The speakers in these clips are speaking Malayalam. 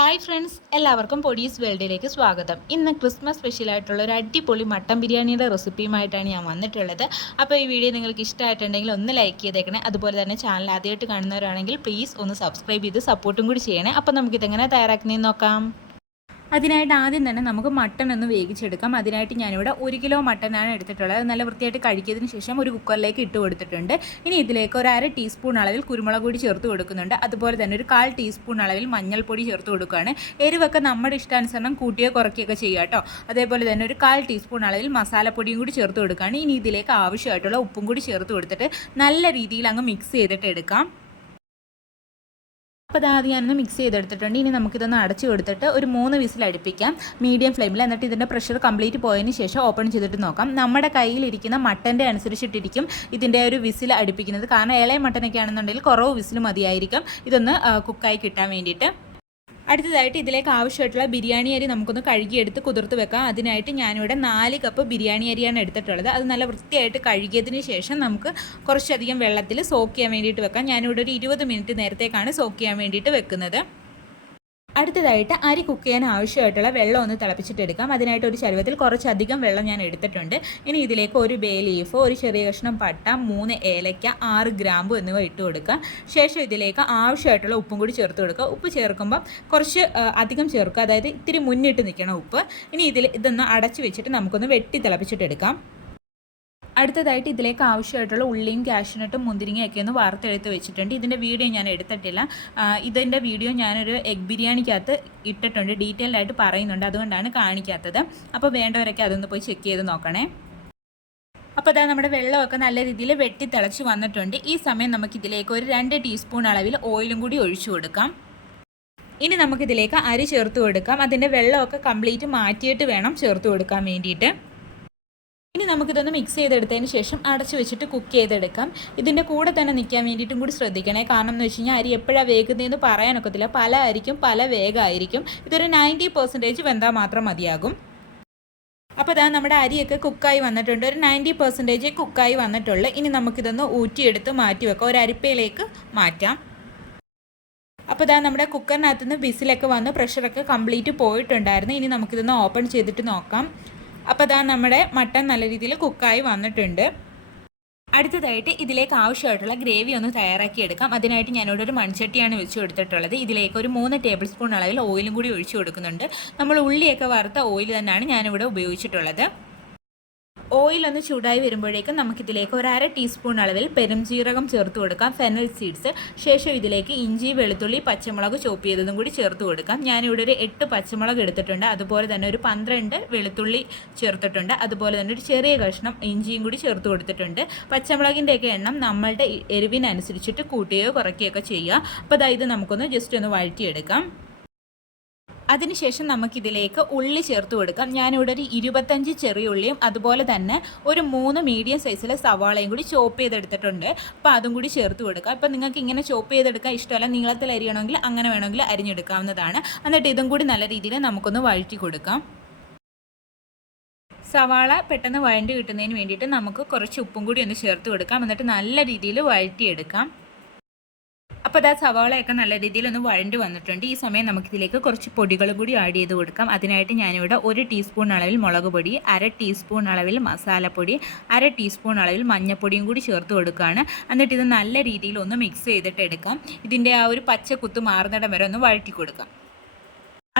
ഹായ് ഫ്രണ്ട്സ്, എല്ലാവർക്കും പൊടീസ് വേൾഡിലേക്ക് സ്വാഗതം. ഇന്ന് ക്രിസ്മസ് സ്പെഷ്യലായിട്ടുള്ള ഒരു അടിപൊളി മട്ടൻ ബിരിയാണിയുടെ റെസിപ്പിയുമായിട്ടാണ് ഞാൻ വന്നിട്ടുള്ളത്. അപ്പോൾ ഈ വീഡിയോ നിങ്ങൾക്ക് ഇഷ്ടമായിട്ടുണ്ടെങ്കിൽ ഒന്ന് ലൈക്ക് ചെയ്തേക്കണേ. അതുപോലെ തന്നെ ചാനൽ ആദ്യമായിട്ട് കാണുന്നവരാണെങ്കിൽ പ്ലീസ് ഒന്ന് സബ്സ്ക്രൈബ് ചെയ്ത് സപ്പോർട്ടും കൂടി ചെയ്യണേ. അപ്പോൾ നമുക്കിതെങ്ങനെ തയ്യാറാക്കുന്നതെന്ന് നോക്കാം. അതിനായിട്ട് ആദ്യം തന്നെ നമുക്ക് മട്ടൺ ഒന്ന് വേവിച്ചെടുക്കാം. അതിനായിട്ട് ഞാനിവിടെ 1 കിലോ മട്ടനാണ് എടുത്തിട്ടുള്ളത്. അത് നല്ല വൃത്തിയായിട്ട് കഴുകിയതിന് ശേഷം ഒരു കുക്കറിലേക്ക് ഇട്ട് കൊടുത്തിട്ടുണ്ട്. ഇനി ഇതിലേക്ക് ഒരു 1/2 ടീസ്പൂൺ അളവിൽ കുരുമുളക് പൊടി ചേർത്ത് കൊടുക്കുന്നുണ്ട്. അതുപോലെ തന്നെ ഒരു 1/4 ടീസ്പൂൺ അളവിൽ മഞ്ഞൾപ്പൊടി ചേർത്ത് കൊടുക്കുകയാണ്. എരിവൊക്കെ നമ്മുടെ ഇഷ്ടാനുസരണം കൂട്ടിയോ കുറയ്ക്കുകയൊക്കെ ചെയ്യുക കേട്ടോ. അതേപോലെ തന്നെ ഒരു 1/4 ടീസ്പൂൺ അളവിൽ മസാലപ്പൊടിയും കൂടി ചേർത്ത് കൊടുക്കുകയാണ്. ഇനി ഇതിലേക്ക് ആവശ്യമായിട്ടുള്ള ഉപ്പും കൂടി ചേർത്ത് കൊടുത്തിട്ട് നല്ല രീതിയിൽ അങ്ങ് മിക്സ് ചെയ്തിട്ട് എടുക്കാം. അപ്പോൾ ആദ്യം ഞാനൊന്ന് മിക്സ് ചെയ്തെടുത്തിട്ടുണ്ട്. ഇനി നമുക്കിതൊന്ന് അടച്ചു കൊടുത്തിട്ട് ഒരു 3 വിസിൽ അടുപ്പിക്കാം മീഡിയം ഫ്ലെയിമിൽ. എന്നിട്ട് ഇതിൻ്റെ പ്രഷർ കംപ്ലീറ്റ് പോയതിന് ശേഷം ഓപ്പൺ ചെയ്തിട്ട് നോക്കാം. നമ്മുടെ കയ്യിലിരിക്കുന്ന മട്ടൻ്റെ അനുസരിച്ചിട്ടിരിക്കും ഇതിൻ്റെ ഒരു വിസിൽ അടുപ്പിക്കുന്നത്. കാരണം ഇളയ മട്ടനൊക്കെ ആണെന്നുണ്ടെങ്കിൽ കുറവ് വിസിൽ മതിയായിരിക്കും ഇതൊന്ന് കുക്കായി കിട്ടാൻ വേണ്ടിയിട്ട്. അടുത്തതായിട്ട് ഇതിലേക്ക് ആവശ്യമായിട്ടുള്ള ബിരിയാണി അരി നമുക്കൊന്ന് കഴുകിയെടുത്ത് കുതിർത്ത് വെക്കാം. അതിനായിട്ട് ഞാനിവിടെ 4 കപ്പ് ബിരിയാണി അരിയാണ് എടുത്തിട്ടുള്ളത്. അത് നല്ല വൃത്തിയായിട്ട് കഴുകിയതിന് ശേഷം നമുക്ക് കുറച്ചധികം വെള്ളത്തിൽ സോക്ക് ചെയ്യാൻ വേണ്ടിയിട്ട് വെക്കാം. ഞാനിവിടെ ഒരു 20 മിനിറ്റ് നേരത്തേക്കാണ് സോക്ക് ചെയ്യാൻ വേണ്ടിയിട്ട് വെക്കുന്നത്. അടുത്തതായിട്ട് അരി കുക്ക് ചെയ്യാൻ ആവശ്യമായിട്ടുള്ള വെള്ളം ഒന്ന് തിളപ്പിച്ചിട്ടെടുക്കാം. അതിനായിട്ട് ഒരു ചരുവത്തിൽ കുറച്ചധികം വെള്ളം ഞാൻ എടുത്തിട്ടുണ്ട്. ഇനി ഇതിലേക്ക് ഒരു ബേ ലീഫ്, ഒരു ചെറിയ കഷ്ണം പട്ട, 3 ഏലയ്ക്ക, 6 ഗ്രാമ്പു എന്നിവ ഇട്ട് കൊടുക്കുക. ശേഷം ഇതിലേക്ക് ആവശ്യമായിട്ടുള്ള ഉപ്പും കൂടി ചേർത്ത് കൊടുക്കുക. ഉപ്പ് ചേർക്കുമ്പം കുറച്ച് അധികം ചേർക്കുക, അതായത് ഇത്തിരി മുന്നിട്ട് നിൽക്കണം ഉപ്പ്. ഇനി ഇതൊന്ന് അടച്ചു വെച്ചിട്ട് നമുക്കൊന്ന് വെട്ടി തിളപ്പിച്ചിട്ടെടുക്കാം. അടുത്തതായിട്ട് ഇതിലേക്ക് ആവശ്യമായിട്ടുള്ള ഉള്ളിയും കാഷ്യൂനട്ടും മുന്തിരിങ്ങയൊക്കെ ഒന്ന് വറുത്തെടുത്ത് വെച്ചിട്ടുണ്ട്. ഇതിൻ്റെ വീഡിയോ ഞാൻ എടുത്തിട്ടില്ല. ഇതിൻ്റെ വീഡിയോ ഞാനൊരു എഗ് ബിരിയാണിക്കകത്ത് ഇട്ടിട്ടുണ്ട്, ഡീറ്റെയിൽഡ് ആയിട്ട് പറയുന്നുണ്ട്, അതുകൊണ്ടാണ് കാണിക്കാത്തത്. അപ്പോൾ വേണ്ടവരൊക്കെ അതൊന്ന് പോയി ചെക്ക് ചെയ്ത് നോക്കണേ. അപ്പോൾ അതാ നമ്മുടെ വെള്ളമൊക്കെ നല്ല രീതിയിൽ വെട്ടി തിളച്ച് വന്നിട്ടുണ്ട്. ഈ സമയം നമുക്കിതിലേക്ക് ഒരു 2 ടീസ്പൂൺ അളവിൽ ഓയിലും കൂടി ഒഴിച്ചു കൊടുക്കാം. ഇനി നമുക്കിതിലേക്ക് അരി ചേർത്ത് കൊടുക്കാം. അതിൻ്റെ വെള്ളമൊക്കെ കംപ്ലീറ്റ് മാറ്റിയിട്ട് വേണം ചേർത്ത് കൊടുക്കാൻ വേണ്ടിയിട്ട്. ഇനി നമുക്കിതൊന്ന് മിക്സ് ചെയ്തെടുത്തതിന് ശേഷം അടച്ചു വെച്ചിട്ട് കുക്ക് ചെയ്തെടുക്കാം. ഇതിൻ്റെ കൂടെ തന്നെ നിൽക്കാൻ വേണ്ടിയിട്ടും കൂടി ശ്രദ്ധിക്കണേ. കാരണം എന്ന് വെച്ച് കഴിഞ്ഞാൽ അരി എപ്പോഴാണ് വേഗുന്നതെന്ന് പറയാനൊക്കത്തില്ല. പല അരിക്കും പല വേഗമായിരിക്കും. ഇതൊരു 90% വെന്താൽ മാത്രം മതിയാകും. അപ്പോൾ അതാ നമ്മുടെ അരിയൊക്കെ കുക്കായി വന്നിട്ടുണ്ട്. ഒരു 90% കുക്കായി വന്നിട്ടുള്ളൂ. ഇനി നമുക്കിതൊന്ന് ഊറ്റിയെടുത്ത് മാറ്റി വെക്കാം. ഒരു അരിപ്പയിലേക്ക് മാറ്റാം. അപ്പോൾ ഇതാ നമ്മുടെ കുക്കറിനകത്ത് നിന്ന് വിസിലൊക്കെ വന്ന് പ്രഷറൊക്കെ കംപ്ലീറ്റ് പോയിട്ടുണ്ടായിരുന്നു. ഇനി നമുക്കിതൊന്ന് ഓപ്പൺ ചെയ്തിട്ട് നോക്കാം. അപ്പോൾ ഇതാ നമ്മുടെ മട്ടൺ നല്ല രീതിയിൽ കുക്കായി വന്നിട്ടുണ്ട്. അടുത്തതായിട്ട് ഇതിലേക്ക് ആവശ്യമായിട്ടുള്ള ഗ്രേവി ഒന്ന് തയ്യാറാക്കിയെടുക്കാം. അതിനായിട്ട് ഞാനിവിടെ ഒരു മൺചട്ടിയാണ് വെച്ച് കൊടുത്തിട്ടുള്ളത്. ഇതിലേക്ക് ഒരു 3 ടേബിൾ സ്പൂൺ അളവിൽ ഓയിലും കൂടി ഒഴിച്ചു കൊടുക്കുന്നുണ്ട്. നമ്മൾ ഉള്ളിയൊക്കെ വറുത്ത ഓയിൽ തന്നെയാണ് ഞാനിവിടെ ഉപയോഗിച്ചിട്ടുള്ളത്. ഓയിലൊന്ന് ചൂടായി വരുമ്പോഴേക്കും നമുക്കിതിലേക്ക് ഒരു 1/2 ടീസ്പൂൺ അളവിൽ പെരുംജീരകം ചേർത്ത് കൊടുക്കാം, ഫെനൽ സീഡ്സ്. ശേഷം ഇതിലേക്ക് ഇഞ്ചി, വെളുത്തുള്ളി, പച്ചമുളക് ചോപ്പ് ചെയ്തതും കൂടി ചേർത്ത് കൊടുക്കാം. ഞാനിവിടെ ഒരു 8 പച്ചമുളക് എടുത്തിട്ടുണ്ട്. അതുപോലെ തന്നെ ഒരു 12 വെളുത്തുള്ളി ചേർത്തിട്ടുണ്ട്. അതുപോലെ തന്നെ ഒരു ചെറിയ കഷ്ണം ഇഞ്ചിയും കൂടി ചേർത്ത് കൊടുത്തിട്ടുണ്ട്. പച്ചമുളകിൻ്റെയൊക്കെ എണ്ണം നമ്മളുടെ എരിവിനനുസരിച്ചിട്ട് കൂട്ടുകയോ കുറയ്ക്കുകയൊക്കെ ചെയ്യുക. അപ്പോൾ ഇത് നമുക്കൊന്ന് ജസ്റ്റ് ഒന്ന് വഴറ്റിയെടുക്കാം. അതിനുശേഷം നമുക്കിതിലേക്ക് ഉള്ളി ചേർത്ത് കൊടുക്കാം. ഞാനിവിടെ ഒരു 25 ചെറിയ ഉള്ളിയും അതുപോലെ തന്നെ ഒരു 3 മീഡിയം സൈസിലെ സവാളയും കൂടി ചോപ്പ് ചെയ്തെടുത്തിട്ടുണ്ട്. അപ്പോൾ അതും കൂടി ചേർത്ത് കൊടുക്കാം. അപ്പോൾ നിങ്ങൾക്ക് ഇങ്ങനെ ചോപ്പ് ചെയ്തെടുക്കാൻ ഇഷ്ടമല്ല, നീളത്തിൽ അരിയണമെങ്കിൽ അങ്ങനെ വേണമെങ്കിൽ അരിഞ്ഞെടുക്കാവുന്നതാണ്. എന്നിട്ട് ഇതും കൂടി നല്ല രീതിയിൽ നമുക്കൊന്ന് വഴറ്റി കൊടുക്കാം. സവാള പെട്ടെന്ന് വഴണ്ടി കിട്ടുന്നതിന് വേണ്ടിയിട്ട് നമുക്ക് കുറച്ച് ഉപ്പും കൂടി ഒന്ന് ചേർത്ത് കൊടുക്കാം. എന്നിട്ട് നല്ല രീതിയിൽ വഴറ്റിയെടുക്കാം. അപ്പോൾ അതാ സവാളയൊക്കെ നല്ല രീതിയിൽ ഒന്ന് വഴണ്ടി വന്നിട്ടുണ്ട്. ഈ സമയം നമുക്കിതിലേക്ക് കുറച്ച് പൊടികളും കൂടി ആഡ് ചെയ്ത് കൊടുക്കാം. അതിനായിട്ട് ഞാനിവിടെ 1 ടീസ്പൂൺ അളവിൽ മുളക് പൊടി, 1/2 ടീസ്പൂൺ അളവിൽ മസാലപ്പൊടി, 1/2 ടീസ്പൂൺ അളവിൽ മഞ്ഞൾപ്പൊടിയും കൂടി ചേർത്ത് കൊടുക്കുകയാണ്. എന്നിട്ട് ഇത് നല്ല രീതിയിൽ ഒന്ന് മിക്സ് ചെയ്തിട്ട് എടുക്കാം. ഇതിൻ്റെ ആ ഒരു പച്ച കുത്ത് മാറുന്നിടം വരെ ഒന്ന് വഴറ്റി കൊടുക്കാം.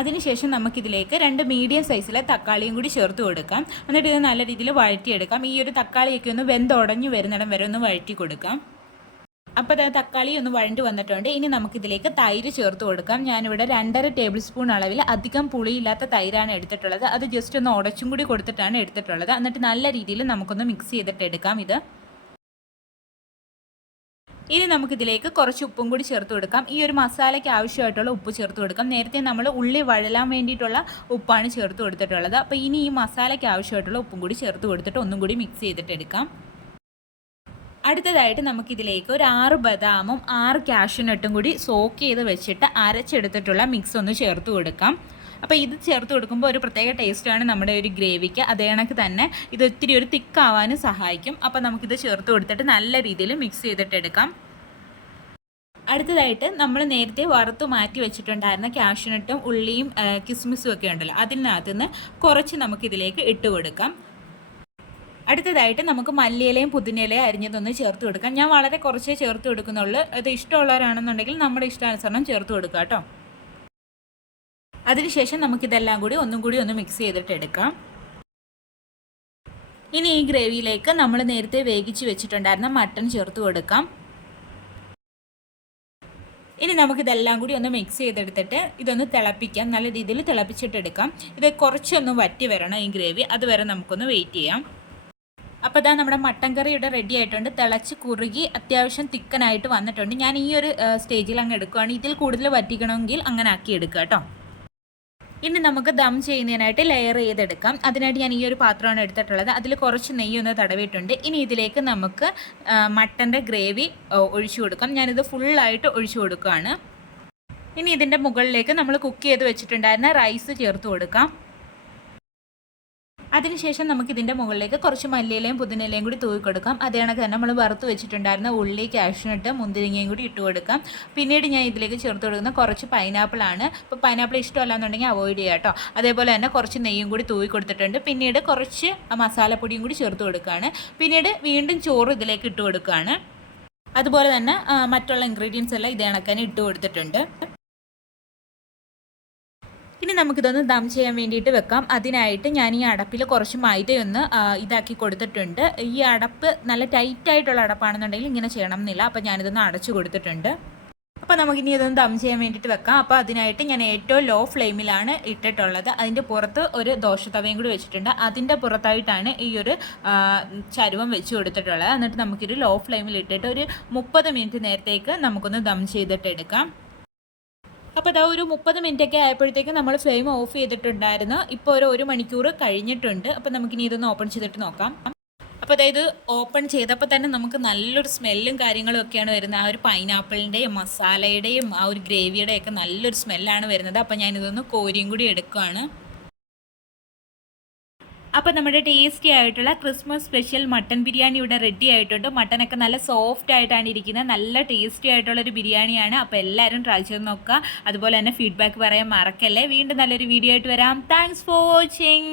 അതിനുശേഷം നമുക്കിതിലേക്ക് 2 മീഡിയം സൈസിലെ തക്കാളിയും കൂടി ചേർത്ത് കൊടുക്കാം. എന്നിട്ട് ഇത് നല്ല രീതിയിൽ വഴറ്റിയെടുക്കാം. ഈ ഒരു തക്കാളിയൊക്കെ ഒന്ന് വെന്തുടഞ്ഞു വരുന്നിടം വരെ ഒന്ന് വഴറ്റി കൊടുക്കാം. അപ്പോൾ തക്കാളി ഒന്ന് വഴണ്ടി വന്നിട്ടുണ്ട്. ഇനി നമുക്കിതിലേക്ക് തൈര് ചേർത്ത് കൊടുക്കാം. ഞാനിവിടെ 2.5 ടേബിൾ സ്പൂൺ അളവിൽ അധികം പുളിയില്ലാത്ത തൈരാണ് എടുത്തിട്ടുള്ളത്. അത് ജസ്റ്റ് ഒന്ന് ഉടച്ചും കൂടി കൊടുത്തിട്ടാണ് എടുത്തിട്ടുള്ളത്. എന്നിട്ട് നല്ല രീതിയിൽ നമുക്കൊന്ന് മിക്സ് ചെയ്തിട്ട് എടുക്കാം. ഇനി നമുക്കിതിലേക്ക് കുറച്ച് ഉപ്പും കൂടി ചേർത്ത് കൊടുക്കാം. ഈ ഒരു മസാലയ്ക്ക് ആവശ്യമായിട്ടുള്ള ഉപ്പ് ചേർത്ത് കൊടുക്കാം. നേരത്തെ നമ്മൾ ഉള്ളി വഴലാൻ വേണ്ടിയിട്ടുള്ള ഉപ്പാണ് ചേർത്ത് കൊടുത്തിട്ടുള്ളത്. അപ്പോൾ ഇനി ഈ മസാലയ്ക്ക് ആവശ്യമായിട്ടുള്ള ഉപ്പും കൂടി ചേർത്ത് കൊടുത്തിട്ട് ഒന്നും കൂടി മിക്സ് ചെയ്തിട്ട് എടുക്കാം. അടുത്തതായിട്ട് നമുക്കിതിലേക്ക് ഒരു 6 ബദാമും 6 കാഷ്യൂനട്ടും കൂടി സോക്ക് ചെയ്ത് വെച്ചിട്ട് അരച്ചെടുത്തിട്ടുള്ള മിക്സ് ഒന്ന് ചേർത്ത് കൊടുക്കാം. അപ്പോൾ ഇത് ചേർത്ത് കൊടുക്കുമ്പോൾ ഒരു പ്രത്യേക ടേസ്റ്റാണ് നമ്മുടെ ഒരു ഗ്രേവിക്ക്. അതേ കണക്ക് തന്നെ ഇത് ഒത്തിരി ഒരു തിക്കാവാനും സഹായിക്കും. അപ്പോൾ നമുക്കിത് ചേർത്ത് കൊടുത്തിട്ട് നല്ല രീതിയിൽ മിക്സ് ചെയ്തിട്ടെടുക്കാം. അടുത്തതായിട്ട് നമ്മൾ നേരത്തെ വറുത്ത് മാറ്റി വെച്ചിട്ടുണ്ടായിരുന്ന കാഷ്യൂനട്ടും ഉള്ളിയും കിസ്മിസും ഒക്കെ ഉണ്ടല്ലോ, അതിനകത്ത് നിന്ന് കുറച്ച് നമുക്കിതിലേക്ക് ഇട്ട് കൊടുക്കാം. അടുത്തതായിട്ട് നമുക്ക് മല്ലിയിലയും പുതിനയിലയും അരിഞ്ഞതൊന്ന് ചേർത്ത് കൊടുക്കാം. ഞാൻ വളരെ കുറച്ചേ ചേർത്ത് കൊടുക്കുന്നുള്ളൂ. ഇത് ഇഷ്ടമുള്ളവരാണെന്നുണ്ടെങ്കിൽ നമ്മുടെ ഇഷ്ടാനുസരണം ചേർത്ത് കൊടുക്കുക കേട്ടോ. അതിനുശേഷം നമുക്കിതെല്ലാം കൂടി ഒന്നും കൂടി ഒന്ന് മിക്സ് ചെയ്തിട്ട് എടുക്കാം. ഇനി ഈ ഗ്രേവിയിലേക്ക് നമ്മൾ നേരത്തെ വേവിച്ച് വെച്ചിട്ടുണ്ടായിരുന്ന മട്ടൺ ചേർത്ത് കൊടുക്കാം. ഇനി നമുക്കിതെല്ലാം കൂടി ഒന്ന് മിക്സ് ചെയ്തെടുത്തിട്ട് ഇതൊന്ന് തിളപ്പിക്കാം. നല്ല രീതിയിൽ തിളപ്പിച്ചിട്ടെടുക്കാം. ഇത് കുറച്ചൊന്ന് വറ്റി വരണം ഈ ഗ്രേവി, അതുവരെ നമുക്കൊന്ന് വെയിറ്റ് ചെയ്യാം. അപ്പോൾ ഇതാ നമ്മുടെ മട്ടൻ കറി ഇവിടെ റെഡി ആയിട്ടുണ്ട്. തിളച്ച് കുറുകി അത്യാവശ്യം തിക്കനായിട്ട് വന്നിട്ടുണ്ട്. ഞാൻ ഈ ഒരു സ്റ്റേജിൽ അങ്ങ് എടുക്കുകയാണ്. ഇതിൽ കൂടുതൽ വറ്റിക്കണമെങ്കിൽ അങ്ങനെ ആക്കി എടുക്കുക കേട്ടോ. ഇനി നമുക്ക് ദം ചെയ്യുന്നതിനായിട്ട് ലെയർ ചെയ്തെടുക്കാം. അതിനായിട്ട് ഞാൻ ഈ ഒരു പാത്രമാണ് എടുത്തിട്ടുള്ളത്. അതിൽ കുറച്ച് നെയ്യൊന്ന് തടവിയിട്ടുണ്ട്. ഇനി ഇതിലേക്ക് നമുക്ക് മട്ടൻ്റെ ഗ്രേവി ഒഴിച്ചു കൊടുക്കാം. ഞാനിത് ഫുള്ളായിട്ട് ഒഴിച്ചു കൊടുക്കുകയാണ്. ഇനി ഇതിൻ്റെ മുകളിലേക്ക് നമ്മൾ കുക്ക് ചെയ്ത് വെച്ചിട്ടുണ്ടായിരുന്ന റൈസ് ചേർത്ത് കൊടുക്കാം. അതിനുശേഷം നമുക്കിതിൻ്റെ മുകളിലേക്ക് കുറച്ച് മല്ലിയിലയും പുതിനയിലയും കൂടി തൂവി കൊടുക്കാം. അതേ കണക്ക് തന്നെ നമ്മൾ വറുത്ത് വെച്ചിട്ടുണ്ടായിരുന്ന ഉള്ളി, കാഷ്യൂനട്ട്, മുന്തിരിങ്ങയും കൂടി ഇട്ട് കൊടുക്കാം. പിന്നീട് ഞാൻ ഇതിലേക്ക് ചേർത്ത് കൊടുക്കുന്ന കുറച്ച് പൈനാപ്പിളാണ്. ഇപ്പോൾ പൈനാപ്പിൾ ഇഷ്ടമല്ല എന്നുണ്ടെങ്കിൽ അവോയ്ഡ് ചെയ്യുക കേട്ടോ. അതേപോലെ തന്നെ കുറച്ച് നെയ്യും കൂടി തൂവി കൊടുത്തിട്ടുണ്ട്. പിന്നീട് കുറച്ച് മസാലപ്പൊടിയും കൂടി ചേർത്ത് കൊടുക്കുകയാണ്. പിന്നീട് വീണ്ടും ചോറ് ഇതിലേക്ക് ഇട്ട് കൊടുക്കുകയാണ്. അതുപോലെ തന്നെ മറ്റുള്ള ഇൻഗ്രീഡിയൻസ് എല്ലാം ഇതേ കണക്കാണ് ഇട്ട് കൊടുത്തിട്ടുണ്ട്. ഇനി നമുക്കിതൊന്ന് ദം ചെയ്യാൻ വേണ്ടിയിട്ട് വെക്കാം. അതിനായിട്ട് ഞാൻ ഈ അടപ്പിൽ കുറച്ച് മൈദയൊന്ന് ഇതാക്കി കൊടുത്തിട്ടുണ്ട്. ഈ അടപ്പ് നല്ല ടൈറ്റായിട്ടുള്ള അടപ്പാണെന്നുണ്ടെങ്കിൽ ഇങ്ങനെ ചെയ്യണം എന്നില്ല. അപ്പോൾ ഞാനിതൊന്ന് അടച്ചു കൊടുത്തിട്ടുണ്ട്. അപ്പോൾ നമുക്കിനി ഇതൊന്ന് ദം ചെയ്യാൻ വേണ്ടിയിട്ട് വെക്കാം. അപ്പോൾ അതിനായിട്ട് ഞാൻ ഏറ്റവും ലോ ഫ്ലെയിമിലാണ് ഇട്ടിട്ടുള്ളത്. അതിൻ്റെ പുറത്ത് ഒരു ദോശത്തവയും കൂടി വെച്ചിട്ടുണ്ട്. അതിൻ്റെ പുറത്തായിട്ടാണ് ഈ ഒരു ചരുവം വെച്ച് കൊടുത്തിട്ടുള്ളത്. എന്നിട്ട് നമുക്കൊരു ലോ ഫ്ലെയിമിൽ ഇട്ടിട്ട് ഒരു 30 മിനിറ്റ് നേരത്തേക്ക് നമുക്കൊന്ന് ദം ചെയ്തിട്ട് എടുക്കാം. അപ്പോൾ അതാ ഒരു 30 മിനിറ്റൊക്കെ ആയപ്പോഴത്തേക്കും നമ്മൾ ഫ്ലെയിം ഓഫ് ചെയ്തിട്ടുണ്ടായിരുന്നു. ഇപ്പോൾ ഒരു 1 മണിക്കൂർ കഴിഞ്ഞിട്ടുണ്ട്. അപ്പോൾ നമുക്കിനി ഇതൊന്ന് ഓപ്പൺ ചെയ്തിട്ട് നോക്കാം. അപ്പോൾ അതായത് ഓപ്പൺ ചെയ്തപ്പോൾ തന്നെ നമുക്ക് നല്ലൊരു സ്മെല്ലും കാര്യങ്ങളും ഒക്കെയാണ് വരുന്നത്. ആ ഒരു പൈനാപ്പിളിൻ്റെയും മസാലയുടെയും ആ ഒരു ഗ്രേവിയുടെയൊക്കെ നല്ലൊരു സ്മെല്ലാണ് വരുന്നത്. അപ്പോൾ ഞാനിതൊന്ന് കോരിയും കൂടി എടുക്കുകയാണ്. അപ്പോൾ നമ്മുടെ ടേസ്റ്റി ആയിട്ടുള്ള ക്രിസ്മസ് സ്പെഷ്യൽ മട്ടൻ ബിരിയാണി ഇവിടെ റെഡി ആയിട്ടുണ്ട്. മട്ടനൊക്കെ നല്ല സോഫ്റ്റ് ആയിട്ടാണ് ഇരിക്കുന്നത്. നല്ല ടേസ്റ്റി ആയിട്ടുള്ളൊരു ബിരിയാണിയാണ്. അപ്പോൾ എല്ലാവരും ട്രൈ ചെയ്ത് നോക്കുക. അതുപോലെ തന്നെ ഫീഡ്ബാക്ക് പറയാൻ മറക്കല്ലേ. വീണ്ടും നല്ലൊരു വീഡിയോ ആയിട്ട് വരാം. Thanks for watching.